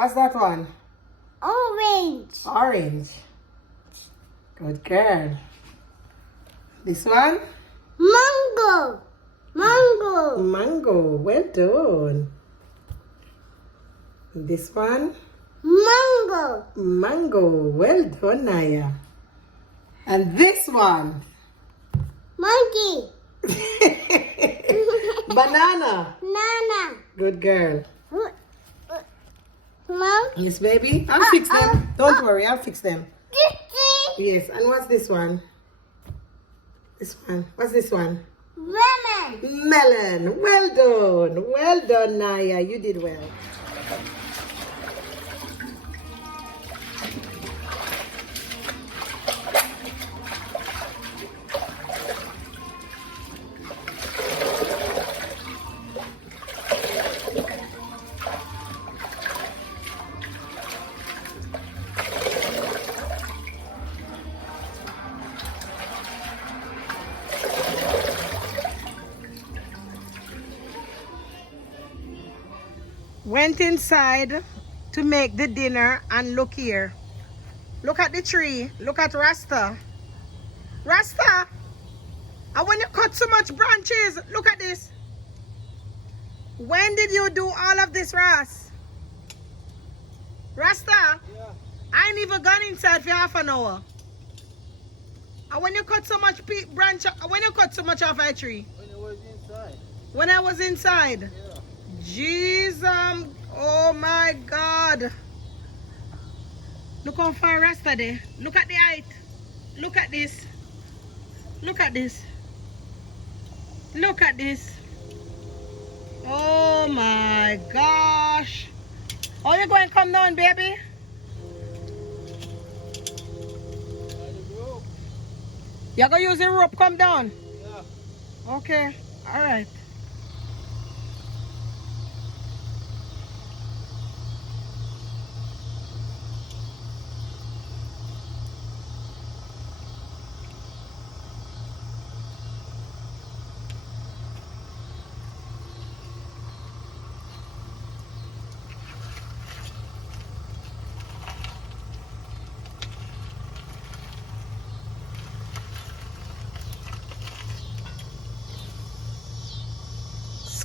What's that one? Orange. Orange. Good girl. This one? Mango. Mango. Mango. Well done. This one? Mango. Mango. Well done, Nyah. And this one? Monkey. Banana. Nana. Good girl. Mom. Yes, baby. I'll fix them. Don't worry, I'll fix them. This Yes, and what's this one? This one. What's this one? lemon. Melon. Well done. Well done, Nyah. You did well. Went inside to make the dinner, and look here. Look at the tree. Look at Rasta. Rasta! And when you cut so much branches, look at this. When did you do all of this, Ras? Rasta? Yeah. I ain't even gone inside for half an hour. And when you cut so much branch, when you cut so much off a tree? When it was inside. When I was inside? Yeah. Jesus, oh my God. Look how far Rasta there. Look at the height. Look at this. Look at this. Look at this. Oh my gosh. Oh, you going to come down, baby? You're going to use the rope, come down? Yeah. Okay, all right.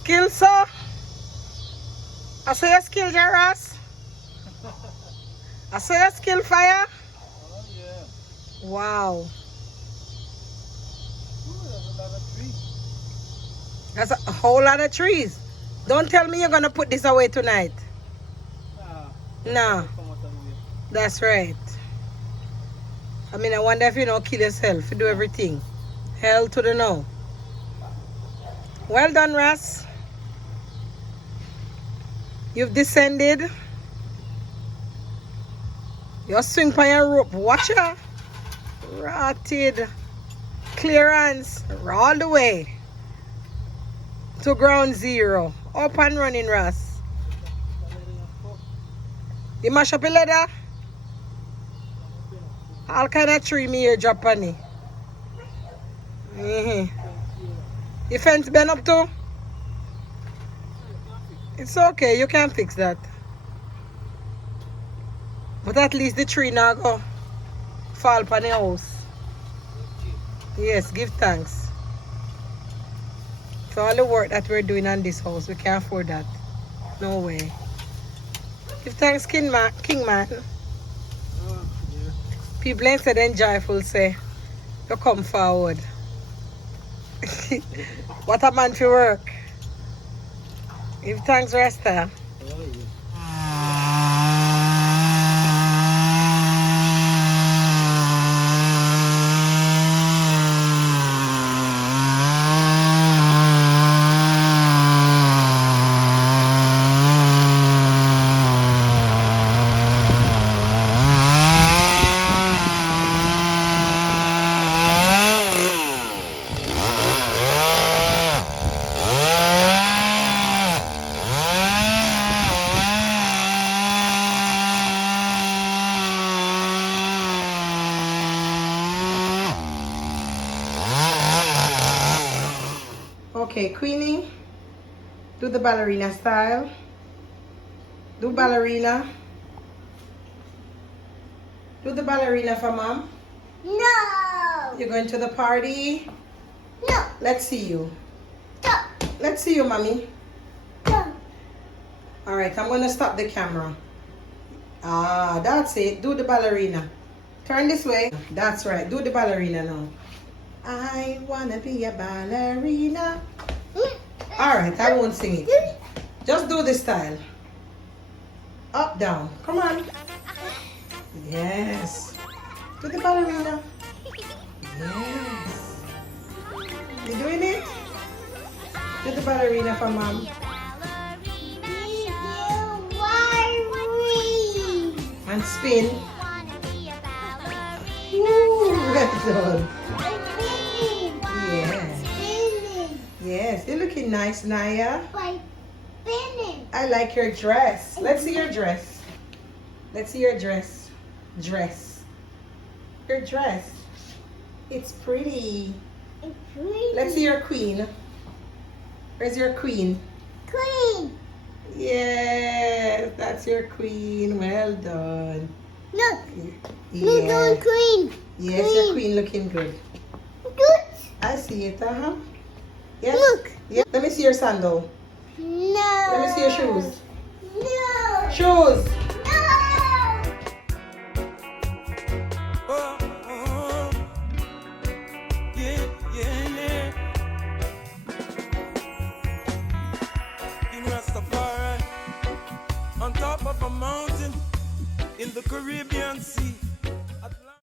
Skill, sir? I saw your skill, Jaras. I saw your skill, fire. Oh yeah. Wow. Ooh, there's a lot of trees. That's a whole lot of trees. Don't tell me you're going to put this away tonight. Nah. No, Come out of the way. that's right. I mean, I wonder if you don't kill yourself. You do everything. Hell to the no. Well done, Ras. You've descended. You swing by your rope. Watch out. Rotted. Clearance. All the way to ground zero. Up and running, Ras. You mash up your leather? All kind of tree me here drop on it. Your fence been up too? It's okay, you can fix that. But at least the tree now go fall upon the house. Yes, give thanks. For all the work that we're doing on this house, we can't afford that. No way. Give thanks, King Man. Oh, yeah. People ain't said enjoyful say, you come forward. What a man for work. Give thanks, Rasta. Oh yeah. Okay, Queenie, do the ballerina style. Do ballerina. Do the ballerina for mom. No. You're going to the party? No. Let's see you. Go. Let's see you, mommy. Go. All right, I'm going to stop the camera. Ah, that's it. Do the ballerina. Turn this way. That's right. Do the ballerina now. I want to be a ballerina. All right, I won't sing it. Just do this style. Up, down. Come on. Yes. Do the ballerina. Yes. You doing it? Do the ballerina for mom. And spin. Woo, well done. Yes. Yes, you're looking nice, Nyah. I like your dress. Let's see your dress. Let's see your dress. Dress. Your dress. It's pretty. Let's see your queen. Where's your queen? Queen. Yes, that's your queen. Well done. Look. Yeah. Look, queen. Yes, your queen looking good. Good. I see it, Yes. Look. Yeah. Let me see your sandal. No. Let me see your shoes. No. Shoes. No. Oh, oh, yeah, yeah, yeah. In Rastafari, on top of a mountain, in the Caribbean Sea.